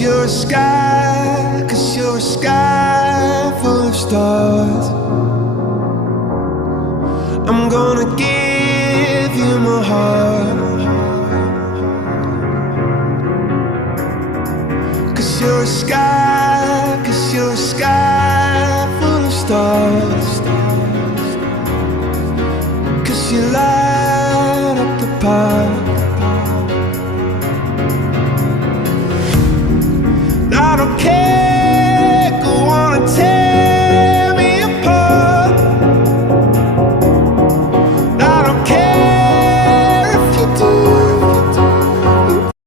you're a sky, 'cause you're a sky full of stars. I'm gonna give you my heart, 'cause you're a sky, 'cause you're a sky